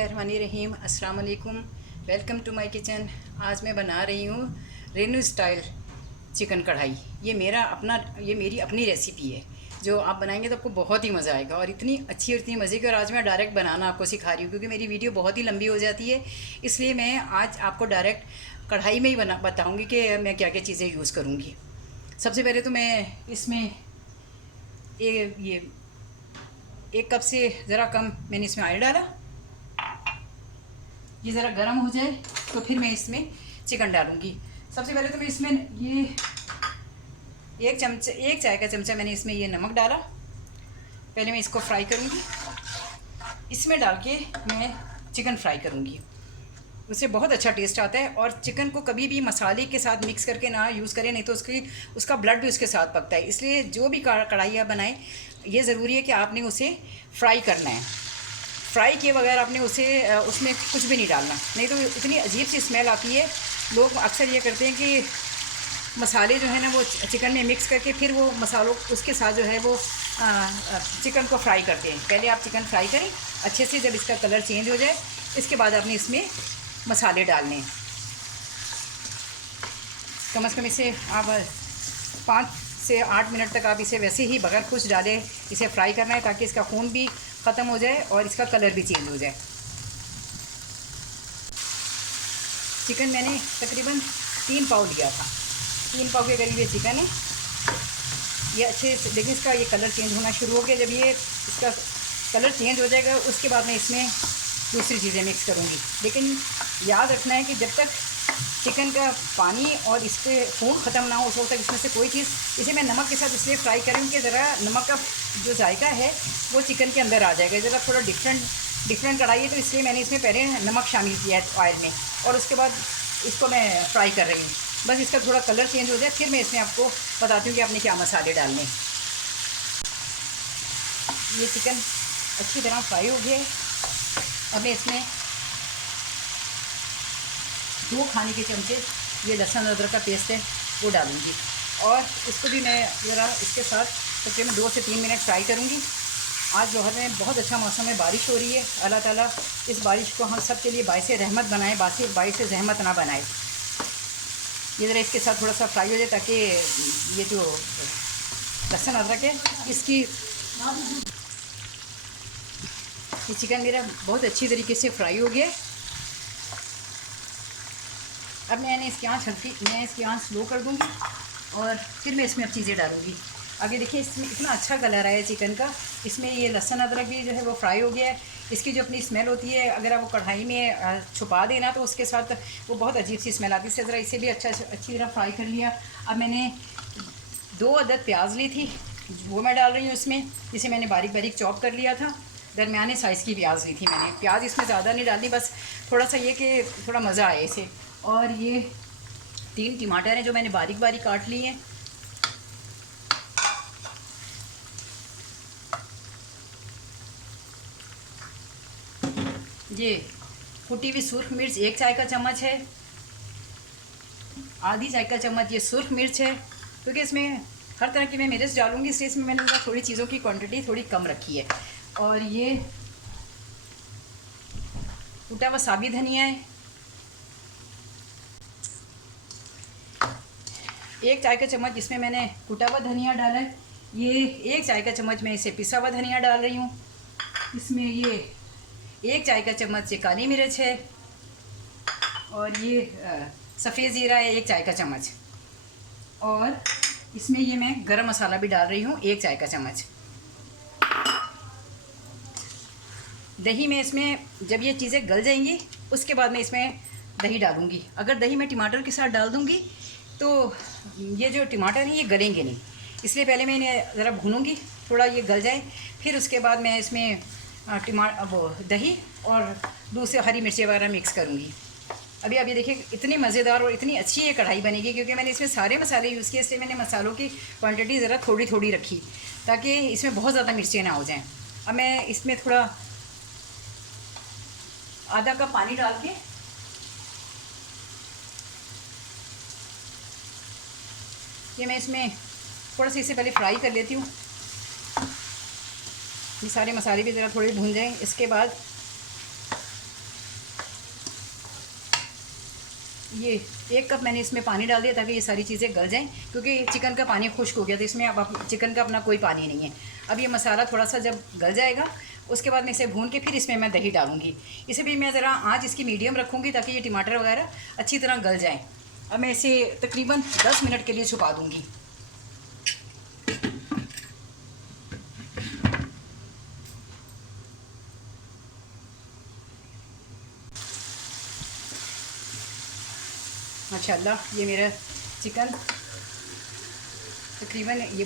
बिस्मिल्लाहिर्रहमानिर्रहीम, अस्सलाम वालेकुम। Welcome to my kitchen. आज मैं बना रही हूँ रेनू स्टाइल चिकन कढ़ाई। ये मेरी अपनी रेसिपी है जो आप बनाएंगे तो आपको बहुत ही मज़ा आएगा और इतनी अच्छी और इतनी मज़े की। और आज मैं डायरेक्ट बनाना आपको सिखा रही हूँ क्योंकि मेरी वीडियो बहुत ही लंबी हो जाती है, इसलिए मैं आज आपको डायरेक्ट कढ़ाई में ही बताऊँगी कि मैं क्या क्या चीज़ें यूज़ करूँगी। सबसे पहले तो मैं इसमें ये 1 कप से ज़रा कम मैंने इसमें ऑयल डाला। ये ज़रा गर्म हो जाए तो फिर मैं इसमें चिकन डालूँगी। सबसे पहले तो मैं इसमें ये 1 चाय का चमचा मैंने इसमें ये नमक डाला। पहले मैं इसको फ्राई करूँगी, इसमें डाल के मैं चिकन फ्राई करूँगी, उससे बहुत अच्छा टेस्ट आता है। और चिकन को कभी भी मसाले के साथ मिक्स करके ना यूज़ करें, नहीं तो उसका ब्लड भी उसके साथ पकता है। इसलिए जो भी कढ़ाई आप बनाएं, ये ज़रूरी है कि आपने उसे फ्राई करना है। फ्राई किए बगैर आपने उसमें कुछ भी नहीं डालना, नहीं तो इतनी अजीब सी स्मेल आती है। लोग अक्सर ये करते हैं कि मसाले जो है ना वो चिकन में मिक्स करके फिर वो मसालों उसके साथ जो है वो चिकन को फ्राई करते हैं। पहले आप चिकन फ्राई करें अच्छे से, जब इसका कलर चेंज हो जाए इसके बाद आपने इसमें मसाले डालने हैं। कम से कम इसे आप 5 से 8 मिनट तक आप इसे वैसे ही बगैर कुछ डाले इसे फ्राई करना है, ताकि इसका खून भी ख़त्म हो जाए और इसका कलर भी चेंज हो जाए। चिकन मैंने तकरीबन 3 पाव लिया था, 3 पाव के करीब ये चिकन है। ये अच्छे से देखिए, इसका ये कलर चेंज होना शुरू हो गया। जब ये इसका कलर चेंज हो जाएगा उसके बाद मैं इसमें दूसरी चीज़ें मिक्स करूँगी। लेकिन याद रखना है कि जब तक चिकन का पानी और इस पर खून ख़त्म ना हो उस वक्त तक इसमें से कोई चीज़, इसे मैं नमक के साथ इसलिए फ्राई करूँ कि ज़रा नमक का जो जायका है वो चिकन के अंदर आ जाएगा। ज़रा थोड़ा डिफरेंट कढ़ाई है तो इसलिए मैंने इसमें पहले नमक शामिल किया है ऑयल में, और उसके बाद इसको मैं फ्राई कर रही हूँ। बस इसका थोड़ा कलर चेंज हो जाए फिर मैं इसमें आपको बताती हूँ कि आपने क्या मसाले डालने। ये चिकन अच्छी तरह फ्राई हो गया है। अब मैं इसमें 2 खाने के चमचे ये लहसुन अदरक का पेस्ट है वो डालूँगी, और इसको भी मैं ज़रा इसके साथ तकरीबन 2 से 3 मिनट फ्राई करूँगी। आज जोहर में बहुत अच्छा मौसम है, बारिश हो रही है। अल्लाह ताला इस बारिश को हम सब के लिए बाइस रहमत बनाए, बाइस जहमत ना बनाए। ये ज़रा इसके साथ थोड़ा सा फ्राई हो जाए ताकि ये जो लहसुन अदरक है इसकी, ये चिकन मेरा बहुत अच्छी तरीके से फ्राई हो गया। अब मैं इसकी आँच स्लो कर दूँगी और फिर मैं इसमें अब चीज़ें डालूँगी। आगे देखिए इसमें इतना अच्छा कलर आया है चिकन का। इसमें ये लहसुन अदरक भी जो है वो फ्राई हो गया है। इसकी जो अपनी स्मेल होती है, अगर आप वो कढ़ाई में छुपा देना तो उसके साथ वो बहुत अजीब सी स्मेल आती है। इससे ज़रा इसे भी अच्छी तरह फ्राई कर लिया। अब मैंने 2 अदद प्याज ली थी, वो मैं डाल रही हूँ इसमें, जिसे मैंने बारीक बारीक चॉप कर लिया था। दरमियाने साइज़ की प्याज ली थी मैंने। प्याज इसमें ज़्यादा नहीं डालनी, बस थोड़ा सा ये कि थोड़ा मज़ा आए इसे। और ये 3 टमाटर हैं जो मैंने बारीक बारीक काट लिए हैं। ये कुटी हुई सुर्ख मिर्च 1 चाय का चम्मच है। आधी चाय का चम्मच ये सुर्ख मिर्च है, क्योंकि इसमें हर तरह की मैं मिर्च डालूंगी इसलिए इसमें मैंने थोड़ी चीज़ों की क्वांटिटी थोड़ी कम रखी है। और ये कुटा हुआ साबुत धनिया है। 1 चाय का चम्मच इसमें मैंने कुटा हुआ धनिया डाला है। ये 1 चाय का चम्मच मैं इसे पिसा हुआ धनिया डाल रही हूँ। इसमें ये 1 चाय का चम्मच ये काली मिर्च है, और ये सफ़ेद ज़ीरा है 1 चाय का चम्मच। और इसमें ये मैं गरम मसाला भी डाल रही हूँ 1 चाय का चम्मच। दही में इसमें जब ये चीज़ें गल जाएंगी उसके बाद मैं इसमें दही डालूँगी। अगर दही मैं टमाटर के साथ डाल दूँगी तो ये जो टमाटर हैं ये गलेंगे नहीं, इसलिए पहले मैं इन्हें ज़रा भूनूँगी, थोड़ा ये गल जाए, फिर उसके बाद मैं इसमें दही और दूसरे हरी मिर्ची वगैरह मिक्स करूँगी। अभी देखिए इतनी मज़ेदार और इतनी अच्छी ये कढ़ाई बनेगी, क्योंकि मैंने इसमें सारे मसाले यूज़ किए, इसलिए मैंने मसालों की क्वांटिटी ज़रा थोड़ी थोड़ी रखी ताकि इसमें बहुत ज़्यादा मिर्चें ना हो जाएं। अब मैं इसमें थोड़ा आधा कप पानी डाल के ये मैं इसमें थोड़ा सा इसे पहले फ्राई कर लेती हूँ। ये सारे मसाले भी ज़रा थोड़े भून जाएं। इसके बाद ये 1 कप मैंने इसमें पानी डाल दिया ताकि ये सारी चीज़ें गल जाएं, क्योंकि चिकन का पानी खुश्क हो गया तो इसमें अब चिकन का अपना कोई पानी नहीं है। अब ये मसाला थोड़ा सा जब गल जाएगा उसके बाद मैं इसे भून के फिर इसमें मैं दही डालूँगी। इसे भी मैं ज़रा आँच इसकी मीडियम रखूँगी ताकि ये टमाटर वगैरह अच्छी तरह गल जाएँ। अब मैं इसे तकरीबन 10 मिनट के लिए छुपा दूँगी। माशाल्लाह ये मेरा चिकन तकरीबन ये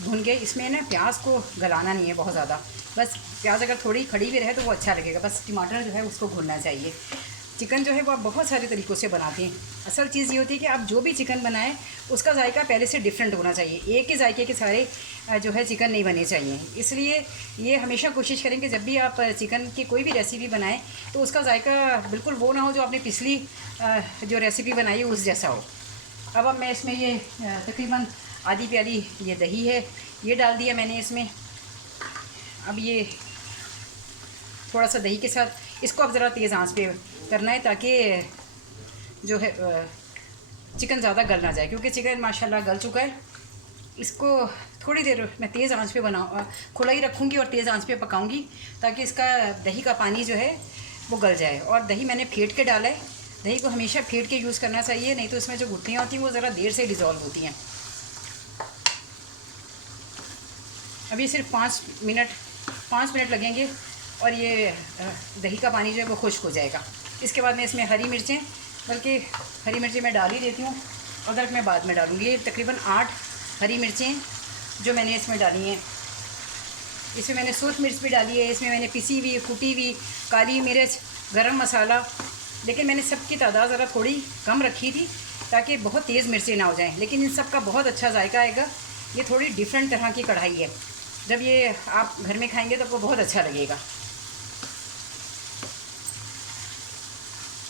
भुन गए। इसमें ना प्याज को गलाना नहीं है बहुत ज़्यादा, बस प्याज अगर थोड़ी खड़ी भी रहे तो वो अच्छा लगेगा, बस टमाटर जो है उसको भुनना चाहिए। चिकन जो है वो आप बहुत सारे तरीक़ों से बनाते हैं। असल चीज़ ये होती है कि आप जो भी चिकन बनाएं उसका जायका पहले से डिफरेंट होना चाहिए। एक ही जायके के सारे जो है चिकन नहीं बने चाहिए। इसलिए ये हमेशा कोशिश करें कि जब भी आप चिकन की कोई भी रेसिपी बनाएं तो उसका जायका बिल्कुल वो ना हो जो आपने पिछली जो रेसिपी बनाई उस जैसा हो। अब मैं इसमें ये तकरीबन आधी प्याली ये दही है, ये डाल दिया मैंने इसमें। अब ये थोड़ा सा दही के साथ इसको अब ज़रा तेज़ आंच पे करना है ताकि जो है चिकन ज़्यादा गल ना जाए, क्योंकि चिकन माशाल्लाह गल चुका है। इसको थोड़ी देर मैं तेज़ आंच पे खुला ही रखूँगी और तेज़ आंच पे पकाऊँगी ताकि इसका दही का पानी जो है वो गल जाए। और दही मैंने फेंट के डाला है। दही को हमेशा फेंट के यूज़ करना चाहिए, नहीं तो इसमें जो गुठलियाँ होती हैं वो ज़रा देर से डिज़ोल्व होती हैं। अभी सिर्फ 5 मिनट लगेंगे और ये दही का पानी जो है वो खुश्क हो जाएगा। इसके बाद मैं इसमें हरी मिर्चें, बल्कि हरी मिर्चें मैं डाल ही देती हूँ, अदरक मैं बाद में डालूँगी। ये तकरीबन 8 हरी मिर्चें जो मैंने इसमें डाली हैं। इसमें मैंने सूरख मिर्च भी डाली है, इसमें मैंने पिसी हुई कुटी हुई काली मिर्च, गरम मसाला, लेकिन मैंने सबकी तादाद ज़रा थोड़ी कम रखी थी ताकि बहुत तेज़ मिर्चें ना हो जाएँ, लेकिन इन सब का बहुत अच्छा जायका आएगा। ये थोड़ी डिफरेंट तरह की कढ़ाई है, जब ये आप घर में खाएंगे तो आपको बहुत अच्छा लगेगा।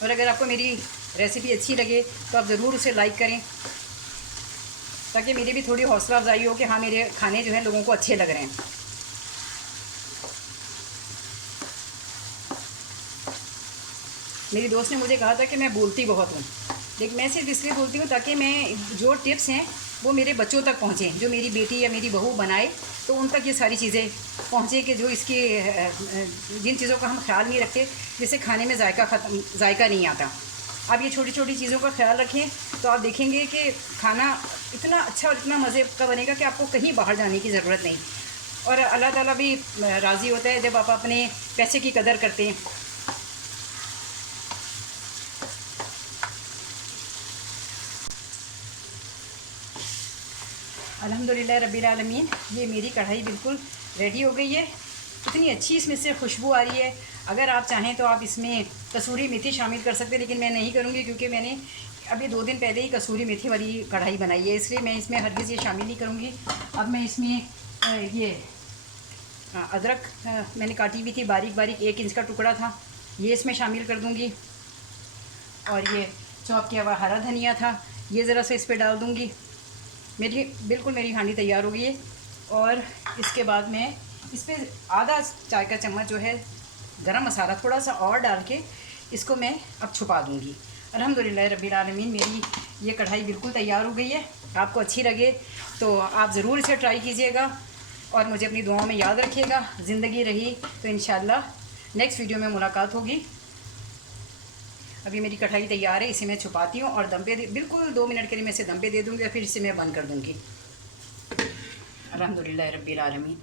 और अगर आपको मेरी रेसिपी अच्छी लगे तो आप ज़रूर उसे लाइक करें ताकि मेरी भी थोड़ी हौसला अफजाई हो कि हाँ मेरे खाने जो हैं लोगों को अच्छे लग रहे हैं। मेरी दोस्त ने मुझे कहा था कि मैं बोलती बहुत हूँ, लेकिन मैं सिर्फ इसलिए बोलती हूँ ताकि मैं जो टिप्स हैं वो मेरे बच्चों तक पहुँचें। जो मेरी बेटी या मेरी बहू बनाए तो उन तक ये सारी चीज़ें पहुँचे कि जो इसकी जिन चीज़ों का हम ख्याल नहीं रखते, जिससे खाने में जायका नहीं आता। आप ये छोटी छोटी चीज़ों का ख्याल रखें तो आप देखेंगे कि खाना इतना अच्छा और इतना मज़े का बनेगा कि आपको कहीं बाहर जाने की ज़रूरत नहीं। और अल्लाह ताला भी राज़ी होता है जब आप अपने पैसे की कदर करते हैं। अल्हम्दुलिल्लाह रब्बिल आलमीन, ये मेरी कढ़ाई बिल्कुल रेडी हो गई है। इतनी अच्छी इसमें से खुशबू आ रही है। अगर आप चाहें तो आप इसमें कसूरी मेथी शामिल कर सकते हैं, लेकिन मैं नहीं करूँगी क्योंकि मैंने अभी 2 दिन पहले ही कसूरी मेथी वाली कढ़ाई बनाई है, इसलिए मैं इसमें हरगिज़ ये शामिल नहीं करूँगी। अब मैं इसमें ये अदरक मैंने काटी हुई थी बारीक बारीक, 1 इंच का टुकड़ा था, ये इसमें शामिल कर दूँगी। और ये चॉप किया हुआ हरा धनिया था, ये ज़रा सा इस पर डाल दूँगी। मेरी हांडी तैयार हो गई है। और इसके बाद मैं इस पर आधा चाय का चम्मच जो है गरम मसाला थोड़ा सा और डाल के इसको मैं अब छुपा दूँगी। अल्हम्दुलिल्लाह रब्बिल आलमीन, मेरी ये कढ़ाई बिल्कुल तैयार हो गई है। आपको अच्छी लगे तो आप ज़रूर इसे ट्राई कीजिएगा और मुझे अपनी दुआओं में याद रखिएगा। ज़िंदगी रही तो इंशाल्लाह नेक्स्ट वीडियो में मुलाकात होगी। अभी मेरी कढ़ाई तैयार है, इसे मैं छुपाती हूँ और दम पे बिल्कुल 2 मिनट के लिए मैं इसे दम पे दे दूँगी और फिर इसे मैं बंद कर दूँगी। अल्हम्दुलिल्लाह रब्बिल आलमीन।